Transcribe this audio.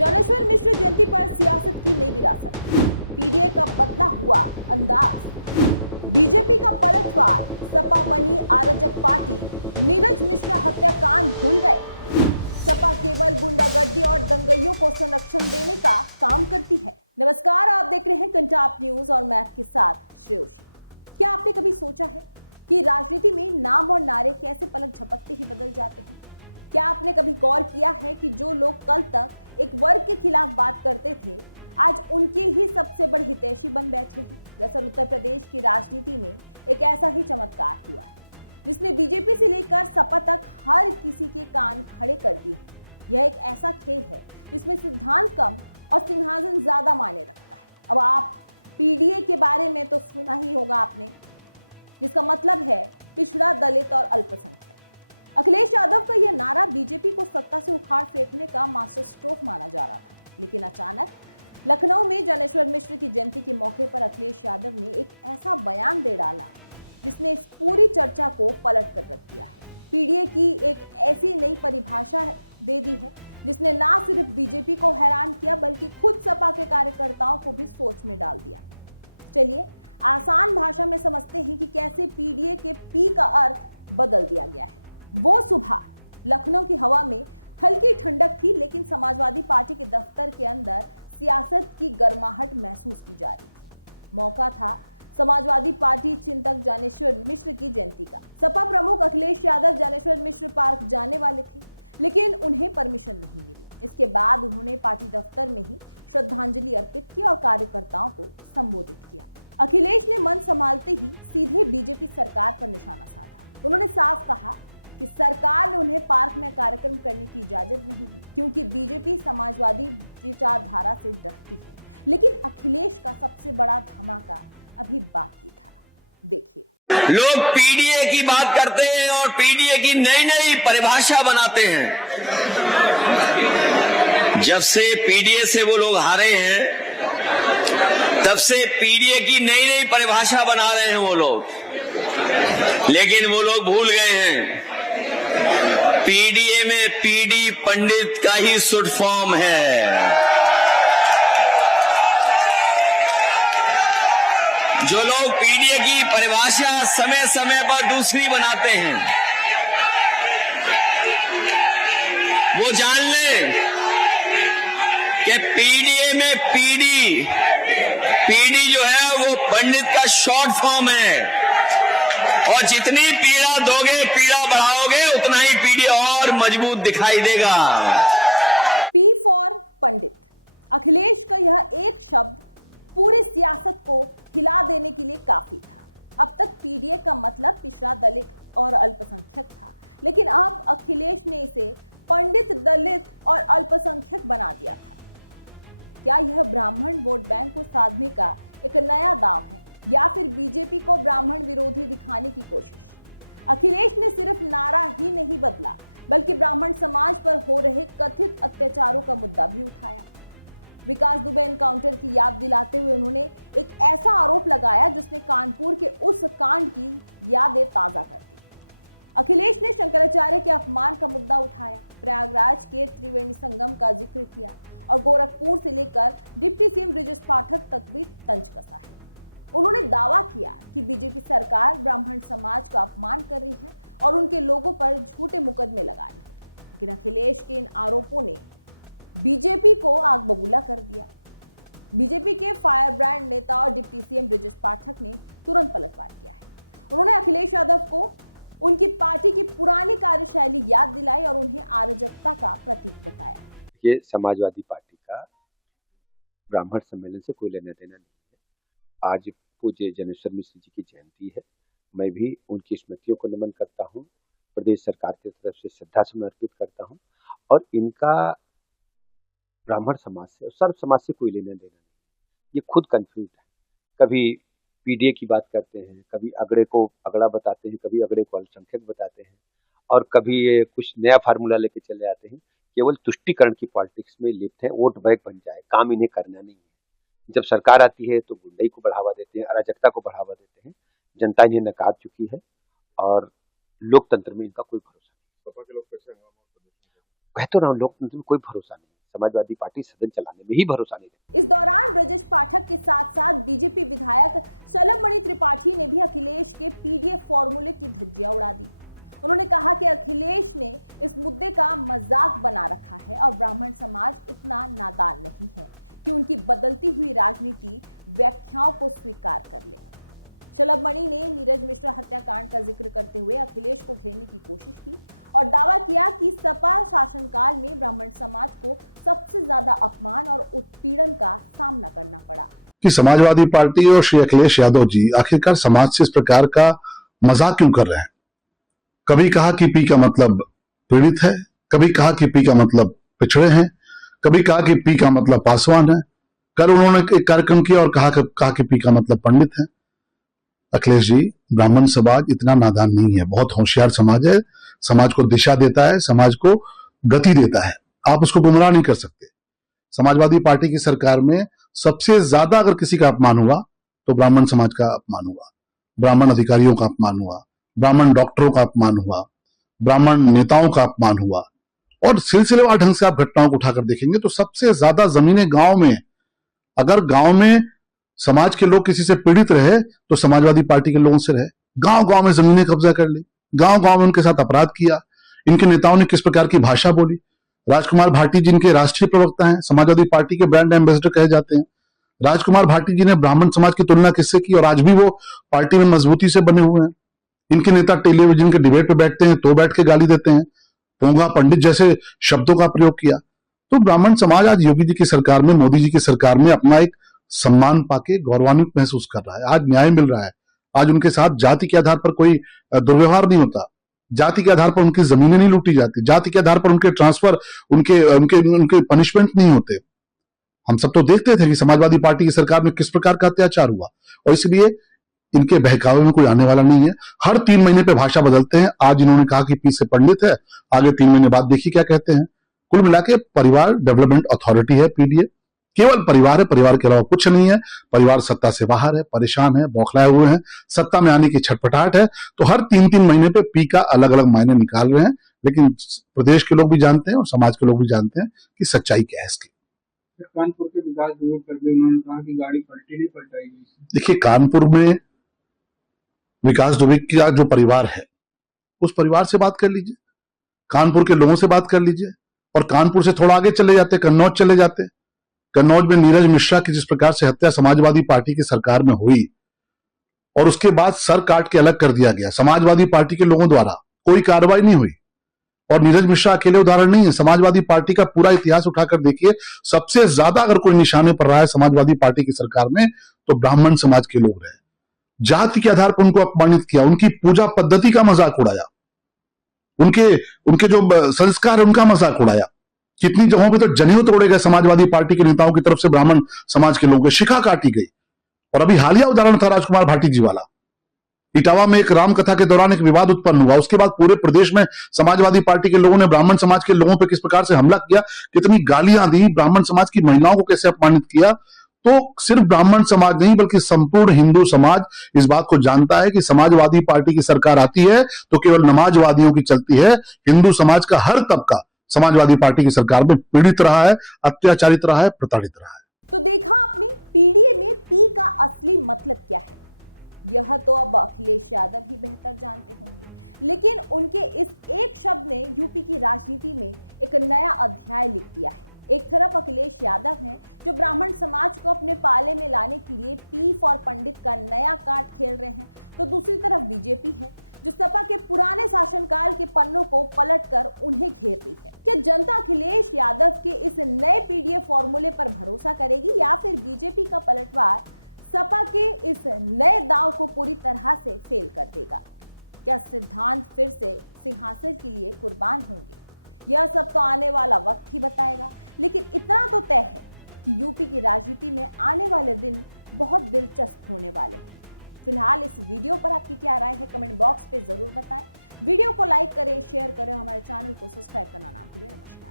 ज्ञानेश्वर मिश्र जयंती पर सियासत की नई विरासत, पीडीए का बदला हुआ अंदाज, बीजेपी का पलटवार, सपा बनी अराजक पार्टी, नीरज मिश्रा हत्याकांड भूल गए, सपा केवल गुंडागर्दी और दंगइयों को संरक्षण देने का काम करती है। नमस्कार, आप देख रहे हैं कंटाप न्यूज और मैं आपके साथ श्रेयोशी। क्या आपने कभी सोचा है कि राजनीति में नाम और नारे कैसे पलक झपकते ही बदल जाते हैं? क्या आपने कभी गौर किया है कि जो लोग कल तक एक वर्ग के खिलाफ बात करते थे, आज उनके ही सबसे बड़े हितैषी बन बैठे हैं? दरअसल उत्तर प्रदेश की राजनीति में एक ऐसा ही चमत्कार हुआ है जिसने बीजेपी से लेकर सपा तक हर किसी के कान खड़े कर दिए हैं। यह एक ऐसा खेल है जिसमें सिद्धांत कम और सिंहासन ज्यादा मायने रखता है। अब आप पीडीए के बारे में तो सुना ही होगा आपने, जिसका मतलब है पिछड़ा, दलित और अल्पसंख्यक। अखिलेश यादव का यह नारा बीजेपी को सत्ता से उखाड़ फेंकने का मास्टर स्ट्रोक माना जा रहा था, लेकिन अचानक लखनऊ में ज्ञानेश्वर मिश्र की जयंती के मौके पर अखिलेश यादव ने एक ऐसा बयान दे डाला जिसने इस पूरी चर्चा को पलट कर रख दिया है। पीडीए की एक ऐसी नई परिभाषा दे दी है जिसने ना सिर्फ बीजेपी को हैरान किया बल्कि खुद सपा के कार्यकर्ताओं को भी सोच में डाल दिया। चलिए आसान भाषा में समझते हैं कि कैसे पीडीए के पी का अर्थ बदल दिया गया है। वो सुबह लखनऊ की हवा में हल्की ठंडक थी, लेकिन समाजवादी पार्टी के दफ्तर के अंदर सियासत की गर्माहट महसूस की जा रही थी। मौका था समाजवादी पार्टी चिंतक ज्ञानेश्वर मिश्र की जयंती का। सपा प्रमुख अखिलेश यादव ज्ञानेश्वर मिश्र पार्क जाने वाले थे, लेकिन उन्हें परमिशन नहीं मिली। इसके बाद उन्होंने पार्टी दफ्तर में ही श्रद्धांजलि अर्पित की और कार्यकर्ताओं को संबोधित किया। अखिलेश ने मन संभालते ही सीधे बीजेपी सरकार पर निशाना साधा। उन्होंने साफ कहा कि सरकार ने उन्हें पार्क में कार्यक्रम करने की इजाजत नहीं दी क्योंकि बीजेपी समाजवादी विचारधारा से डरती है। लेकिन अखिलेश का सबसे बड़ा धमाका अभी बाकी था। देखिए, लोग पीडीए की बात करते हैं और पीडीए की नई नई परिभाषा बनाते हैं। जब से पीडीए से वो लोग हारे हैं तब से पीडीए की नई नई परिभाषा बना रहे हैं वो लोग, लेकिन वो लोग भूल गए हैं पीडीए में पीडी पंडित का ही शुड फॉर्म है। जो लोग पीडीए की परिभाषा समय समय पर दूसरी बनाते हैं, वो जान लें कि पीडीए में पीडी जो है वो पंडित का शॉर्ट फॉर्म है, और जितनी पीड़ा दोगे, पीड़ा बढ़ाओगे, उतना ही पीडी और मजबूत दिखाई देगा। पी फॉर पंडित। अखिलेश का यह एक शब्द पूरी सियासत को हिला देने के लिए काफी था। अब तक पीडीए का मतलब पिछड़ा, दलित और अल्पसंख्यक था, लेकिन अब अखिलेश ने इसे पंडित, दलित और अल्पसंख्यक बना दिया था। क्या यह ब्राह्मण वोट बैंक को साधने का एक नया दांव है या फिर बीजेपी को ब्राह्मण विरोधी दिखाने की कोशिश? अखिलेश ने सिर्फ नारा ही नहीं बदला बल्कि ब्राह्मण समाज पर हो रहे कथित अत्याचारों का मुद्दा भी उठाया। विकास दुबे एनकाउंटर की याद दिलाते हुए उन्होंने एक ऐसा आरोप लगाया जिसने कानपुर के उस कांड की यादें ताजा कर दी। अखिलेश ने शंकराचार्य के अपमान का मुद्दा उठाया, प्रयागराज के त्रिवेणी संगम का जिक्र किया और गोरखपुर से लेकर डिप्टी सीएम ब्रजेश पाठक तक भी तंज कसा है। उन्होंने दावा किया कि बीजेपी सरकार ब्राह्मण समाज का अपमान कर रही है और उनके लोगों पर झूठे मुकदमे लगा रही है। लेकिन अखिलेश के इन आरोपों ने बीजेपी को आग बबूला कर दिया। बीजेपी के फायर ब्रांड नेता और डिप्टी सीएम ब्रजेश पाठक ने तुरंत पलटवार किया है। उन्होंने अखिलेश यादव को उनकी पार्टी की पुरानी कार्यशैली याद दिलाई और उन्हें अराजकता का प्रतीक बताया। ये समाजवादी पार्टी का ब्राह्मण सम्मेलन से कोई लेना देना नहीं है। आज पूज्य ज्ञानेश्वर मिश्र जी की जयंती है। मैं भी उनकी स्मृतियों को नमन करता हूँ, प्रदेश सरकार की तरफ से श्रद्धा समर्पित करता हूँ, और इनका ब्राह्मण समाज से और सर्व समाज से कोई लेना देना नहीं। ये खुद कंफ्यूज है। कभी पीडीए की बात करते हैं, कभी अगड़े को अगड़ा बताते हैं, कभी अगड़े को अल्पसंख्यक बताते हैं, और कभी ये कुछ नया फार्मूला लेके चले आते हैं। केवल तुष्टीकरण की पॉलिटिक्स में लिप्त है, वोट बैंक बन जाए, काम इन्हें करना नहीं है। जब सरकार आती है तो गुंडाई को बढ़ावा देते हैं, अराजकता को बढ़ावा देते हैं। जनता इन्हें नकार चुकी है और लोकतंत्र में इनका कोई भरोसा नहीं। सपा के लोग कैसे कह तो रहा हूँ, लोकतंत्र में कोई भरोसा नहीं। समाजवादी पार्टी सदन चलाने में ही भरोसा नहीं रखती। इस दौरान ब्रजेश पाठक के साथ साथ बीजेपी विधायक शलभमणि त्रिपाठी ने भी अखिलेश के पीडीए फॉर्मूले की धज्जियां उड़ा दी। उन्होंने कहा कि अखिलेश ने इस मुद्दे का मजाक बना रखा है और ब्राह्मण समाज इतना नादान नहीं है कि उनकी बदलती हुई राजनीति व्याख्याओं को स्वीकार कर ले। शलभमणि ने नीरज मिश्रा हत्याकांड का जिक्र करते हुए अखिलेश को घेरने की कोशिश की और दावा किया कि सपा शासनकाल में ब्राह्मण समाज को सबसे ज्यादा अपमान और उत्पीड़न का सामना करना पड़ा। कि समाजवादी पार्टी और श्री अखिलेश यादव जी आखिरकार समाज से इस प्रकार का मजाक क्यों कर रहे हैं। कभी कहा कि पी का मतलब पीड़ित है, कभी कहा कि पी का मतलब पिछड़े हैं, कभी कहा कि पी का मतलब पासवान है। कल उन्होंने एक कार्यक्रम किया और कहा कि पी का मतलब पंडित है। अखिलेश जी, ब्राह्मण समाज इतना नादान नहीं है, बहुत होशियार समाज है, समाज को दिशा देता है, समाज को गति देता है, आप उसको गुमराह नहीं कर सकते। समाजवादी पार्टी की सरकार में सबसे ज्यादा अगर किसी का अपमान हुआ तो ब्राह्मण समाज का अपमान हुआ, ब्राह्मण अधिकारियों का अपमान हुआ, ब्राह्मण डॉक्टरों का अपमान हुआ, ब्राह्मण नेताओं का अपमान हुआ। और सिलसिलेवार ढंग से आप घटनाओं को उठाकर देखेंगे तो सबसे ज्यादा जमीनें गांव में, अगर गांव में समाज के लोग किसी से पीड़ित रहे तो समाजवादी पार्टी के लोगों से रहे। गांव गांव में जमीनें कब्जा कर ली, गांव गांव में उनके साथ अपराध किया। इनके नेताओं ने किस प्रकार की भाषा बोली। राजकुमार भाटी जी इनके राष्ट्रीय प्रवक्ता हैं, समाजवादी पार्टी के ब्रांड एम्बेसडर कहे जाते हैं। राजकुमार भाटी जी ने ब्राह्मण समाज की तुलना किससे की और आज भी वो पार्टी में मजबूती से बने हुए हैं। इनके नेता टेलीविजन के डिबेट पे बैठते हैं तो बैठ के गाली देते हैं, पोंगा पंडित जैसे शब्दों का प्रयोग किया। तो ब्राह्मण समाज आज योगी जी की सरकार में, मोदी जी की सरकार में अपना एक सम्मान पाके गौरवान्वित महसूस कर रहा है। आज न्याय मिल रहा है, आज उनके साथ जाति के आधार पर कोई दुर्व्यवहार नहीं होता, जाति के आधार पर उनकी जमीनें नहीं लूटी जाती, जाति के आधार पर उनके ट्रांसफर, उनके पनिशमेंट नहीं होते। हम सब तो देखते थे कि समाजवादी पार्टी की सरकार में किस प्रकार का अत्याचार हुआ और इसलिए इनके बहकावे में कोई आने वाला नहीं है। हर 3 महीने पे भाषा बदलते हैं। आज इन्होंने कहा कि पी से पंडित है, आगे 3 महीने बाद देखिए क्या कहते हैं। कुल मिला के परिवार डेवलपमेंट अथॉरिटी है पीडीए, केवल परिवार है, परिवार के अलावा कुछ नहीं है। परिवार सत्ता से बाहर है, परेशान है, बौखलाए हुए हैं, सत्ता में आने की छटपटाहट है। तो हर 3-3 महीने पे पी का अलग अलग मायने निकाल रहे हैं, लेकिन प्रदेश के लोग भी जानते हैं और समाज के लोग भी जानते हैं कि सच्चाई क्या है इसकी। कानपुर के विकास दुबे पर भी उन्होंने कहा कि गाड़ी पलटी नहीं पलटाएगी। देखिए, कानपुर में विकास दुबे का जो परिवार है उस परिवार से बात कर लीजिए, कानपुर के लोगों से बात कर लीजिए और कानपुर से थोड़ा आगे चले जाते, कन्नौज चले जाते। कन्नौज में नीरज मिश्रा की जिस प्रकार से हत्या समाजवादी पार्टी की सरकार में हुई और उसके बाद सर काट के अलग कर दिया गया समाजवादी पार्टी के लोगों द्वारा, कोई कार्रवाई नहीं हुई। और नीरज मिश्रा अकेले उदाहरण नहीं है, समाजवादी पार्टी का पूरा इतिहास उठाकर देखिए, सबसे ज्यादा अगर कोई निशाने पर रहा है समाजवादी पार्टी की सरकार में तो ब्राह्मण समाज के लोग रहे। जाति के आधार पर उनको अपमानित किया, उनकी पूजा पद्धति का मजाक उड़ाया, उनके जो संस्कार है उनका मजाक उड़ाया। कितनी जगहों पे तो जनेऊ तोड़े गए समाजवादी पार्टी के नेताओं की तरफ से ब्राह्मण समाज के लोगों की शिखा काटी गई। और अभी हालिया उदाहरण था राजकुमार भाटी जी वाला। इटावा में एक राम कथा के दौरान एक विवाद उत्पन्न हुआ, उसके बाद पूरे प्रदेश में समाजवादी पार्टी के लोगों ने ब्राह्मण समाज के लोगों पर किस प्रकार से हमला किया, कितनी गालियां दी, ब्राह्मण समाज की महिलाओं को कैसे अपमानित किया। तो सिर्फ ब्राह्मण समाज नहीं बल्कि संपूर्ण हिंदू समाज इस बात को जानता है कि समाजवादी पार्टी की सरकार आती है तो केवल नमाजवादियों की चलती है। हिंदू समाज का हर तबका समाजवादी पार्टी की सरकार में पीड़ित रहा है, अत्याचारित रहा है, प्रताड़ित रहा है। तो देखा आपने पीडीए में पी का असली मतलब क्या है। यह तो अब अखिलेश यादव ही बेहतर जानते होंगे, लेकिन उनके इस एक शब्द ने यूपी की राजनीति में एक नया अध्याय लिख दिया है। एक तरफ अखिलेश यादव हैं जो ब्राह्मण समाज को अपने पाले में लाने के लिए पी फॉर पंडित का नया कार्ड खेल रहे हैं, तो दूसरी तरफ बीजेपी है जो सपा के पुराने शासनकाल के पन्नों को पलटकर उन्हें घेर रही है। क्या जनता अखिलेश यादव के इस नए पीडीए फॉर्मूले पर भरोसा करेगी या फिर बीजेपी का पलटवार सपा के इस नए दांव को पूरी तरह से फेल कर देगा? क्या सिद्धांत फिर से सिंहासन के लिए कुर्बान होंगे? यह सब तो आने वाला वक्त ही बताएगा, लेकिन इतना तो तय है कि यूपी की राजनीति में आने वाले दिन बहुत दिलचस्प होने वाले हैं। फिलहाल इस वीडियो पर आपकी क्या राय है कमेंट बॉक्स पे जरूर बताएं। वीडियो को लाइक करें, शेयर करें, हमारे चैनल को सब्सक्राइब करना ना भूलें। नमस्कार।